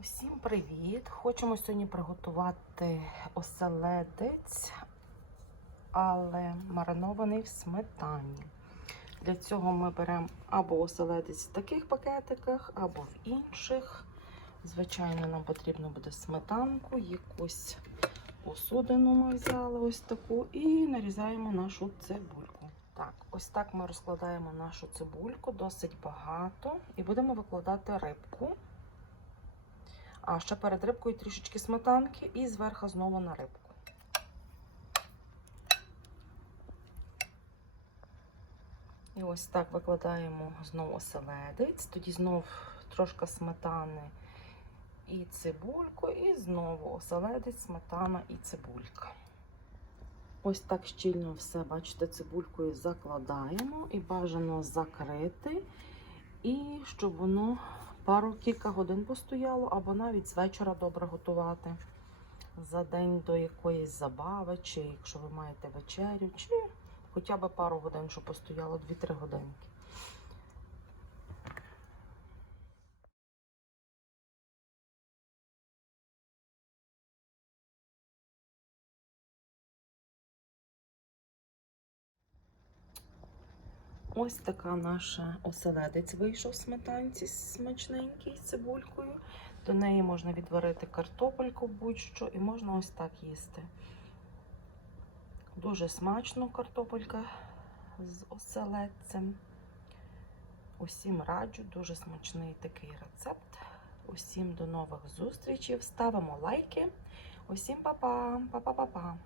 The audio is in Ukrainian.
Усім привіт! Хочемо сьогодні приготувати оселедець, але маринований в сметані. Для цього ми беремо або оселедець в таких пакетиках, або в інших. Звичайно, нам потрібно буде сметанку, якусь посудину ми взяли ось таку, і нарізаємо нашу цибульку. Так, ось так ми розкладаємо нашу цибульку, досить багато, і будемо викладати рибку. А ще перед рибкою трішечки сметанки і зверху знову на рибку. І ось так викладаємо знову оселедець, тоді знову трошки сметани і цибульку, і знову оселедець, сметана і цибулька. Ось так щільно все, бачите, цибулькою закладаємо і бажано закрити, і щоб воно пару кілька годин постояло, або навіть з вечора добре готувати за день до якоїсь забави, чи якщо ви маєте вечерю, чи хоча б пару годин, щоб постояло 2-3 годинки. Ось така наша оселедець вийшов сметанці смачненький з цибулькою. До неї можна відварити картопельку будь-що і можна ось так їсти. Дуже смачно картопелька з оселедцем. Усім раджу, дуже смачний такий рецепт. Усім до нових зустрічей. Ставимо лайки. Усім па-па, па-па-па-па.